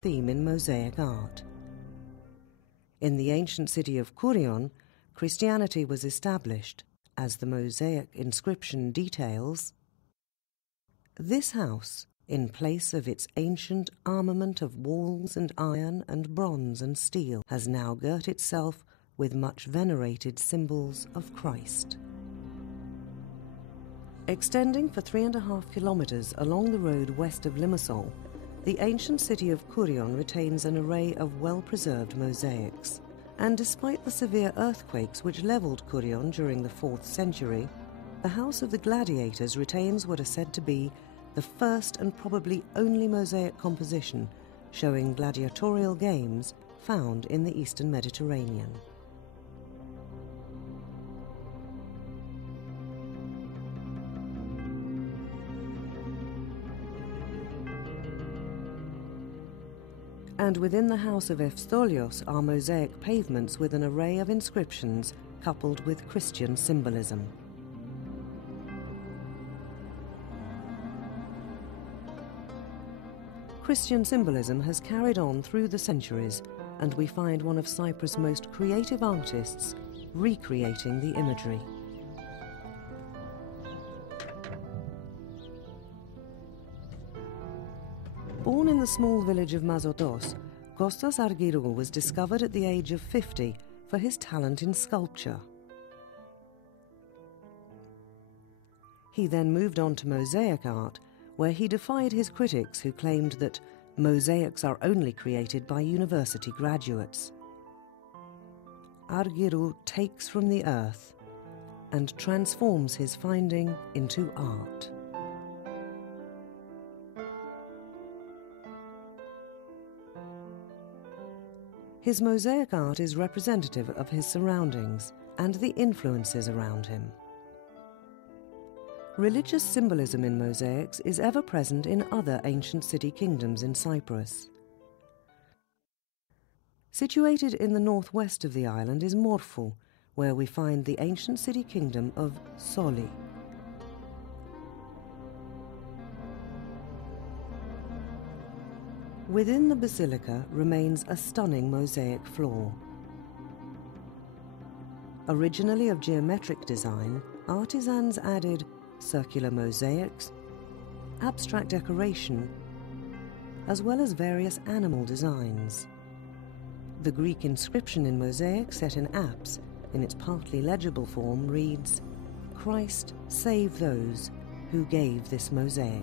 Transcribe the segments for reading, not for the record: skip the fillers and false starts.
theme in mosaic art. In the ancient city of Kourion, Christianity was established, as the mosaic inscription details. This house, in place of its ancient armament of walls and iron and bronze and steel, has now girt itself with much venerated symbols of Christ. Extending for 3.5 kilometers along the road west of Limassol, the ancient city of Kourion retains an array of well-preserved mosaics. And despite the severe earthquakes which levelled Kourion during the 4th century, the House of the Gladiators retains what are said to be the first and probably only mosaic composition showing gladiatorial games found in the Eastern Mediterranean. And within the house of Eftholios are mosaic pavements with an array of inscriptions coupled with Christian symbolism. Christian symbolism has carried on through the centuries, and we find one of Cyprus' most creative artists recreating the imagery. Born in the small village of Mazotos, Kostas Argyrou was discovered at the age of 50 for his talent in sculpture. He then moved on to mosaic art, where he defied his critics who claimed that mosaics are only created by university graduates. Argyrou takes from the earth and transforms his finding into art. His mosaic art is representative of his surroundings and the influences around him. Religious symbolism in mosaics is ever present in other ancient city kingdoms in Cyprus. Situated in the northwest of the island is Morphou, where we find the ancient city kingdom of Soli. Within the basilica remains a stunning mosaic floor. Originally of geometric design, artisans added circular mosaics, abstract decoration, as well as various animal designs. The Greek inscription in mosaic set in apse, in its partly legible form, reads, "Christ save those who gave this mosaic."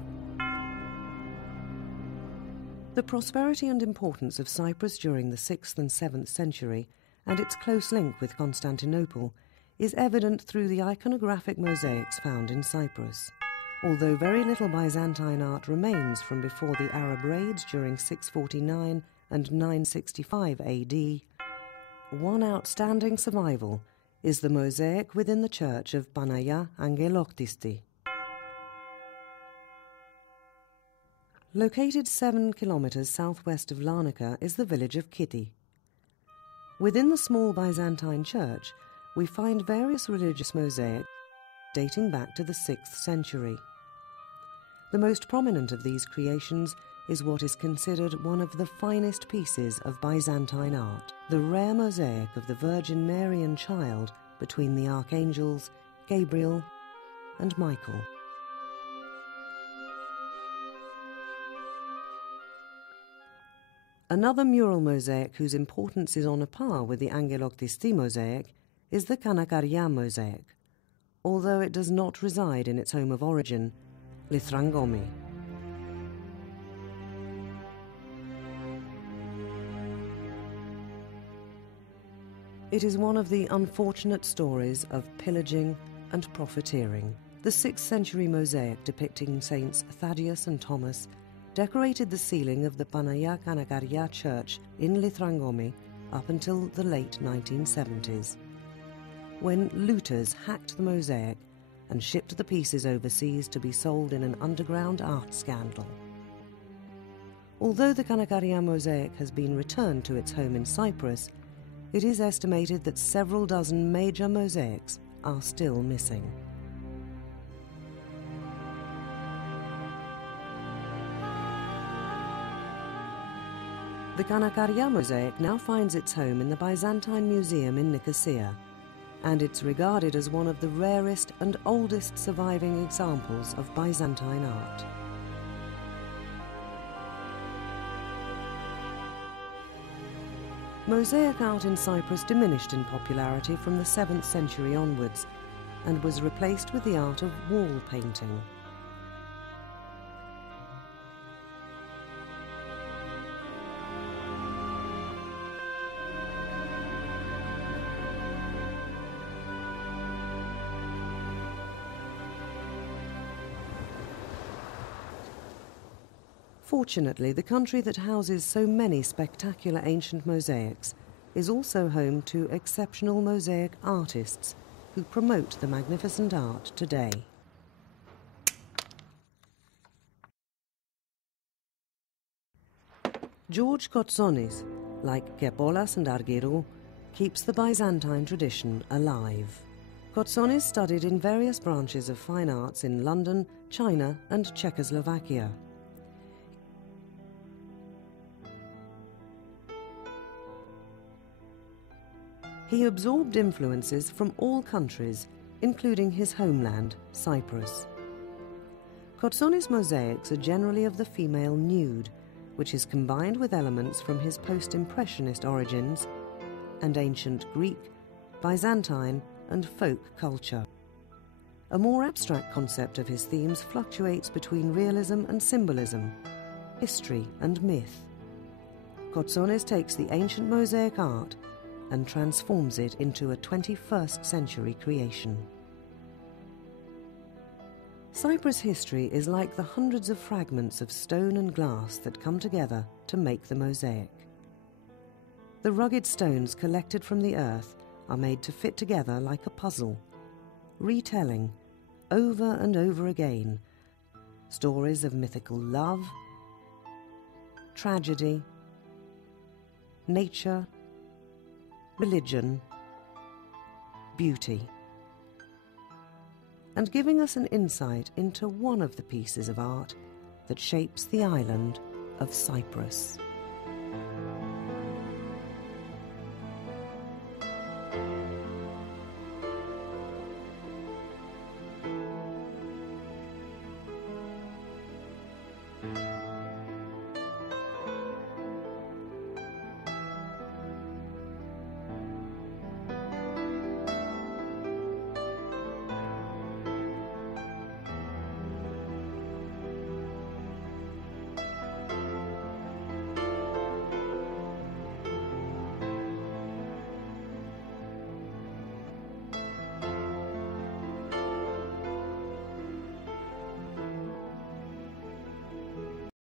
The prosperity and importance of Cyprus during the 6th and 7th century, and its close link with Constantinople, is evident through the iconographic mosaics found in Cyprus. Although very little Byzantine art remains from before the Arab raids during 649 and 965 AD, one outstanding survival is the mosaic within the church of Panagia Angeloktisti. Located 7 kilometers southwest of Larnaca is the village of Kiti. Within the small Byzantine church, we find various religious mosaics dating back to the 6th century. The most prominent of these creations is what is considered one of the finest pieces of Byzantine art, the rare mosaic of the Virgin Mary and Child between the archangels Gabriel and Michael. Another mural mosaic whose importance is on a par with the Angeloktisti mosaic is the Kanakaria mosaic, although it does not reside in its home of origin, Lithrangomi. It is one of the unfortunate stories of pillaging and profiteering. The 6th century mosaic depicting Saints Thaddeus and Thomas decorated the ceiling of the Panagia Kanakaria church in Lithrangomi up until the late 1970s, when looters hacked the mosaic and shipped the pieces overseas to be sold in an underground art scandal. Although the Kanakaria mosaic has been returned to its home in Cyprus, it is estimated that several dozen major mosaics are still missing. The Kanakaria mosaic now finds its home in the Byzantine Museum in Nicosia, and it's regarded as one of the rarest and oldest surviving examples of Byzantine art. Mosaic art in Cyprus diminished in popularity from the 7th century onwards and was replaced with the art of wall painting. Fortunately, the country that houses so many spectacular ancient mosaics is also home to exceptional mosaic artists who promote the magnificent art today. George Kotsonis, like Kepolas and Argyro, keeps the Byzantine tradition alive. Kotsonis studied in various branches of fine arts in London, China and Czechoslovakia. He absorbed influences from all countries, including his homeland, Cyprus. Kotsonis' mosaics are generally of the female nude, which is combined with elements from his post-impressionist origins and ancient Greek, Byzantine and folk culture. A more abstract concept of his themes fluctuates between realism and symbolism, history and myth. Kotsonis takes the ancient mosaic art and transforms it into a 21st century creation. Cyprus history is like the hundreds of fragments of stone and glass that come together to make the mosaic. The rugged stones collected from the earth are made to fit together like a puzzle, retelling, over and over again, stories of mythical love, tragedy, nature, religion, beauty, and giving us an insight into one of the pieces of art that shapes the island of Cyprus.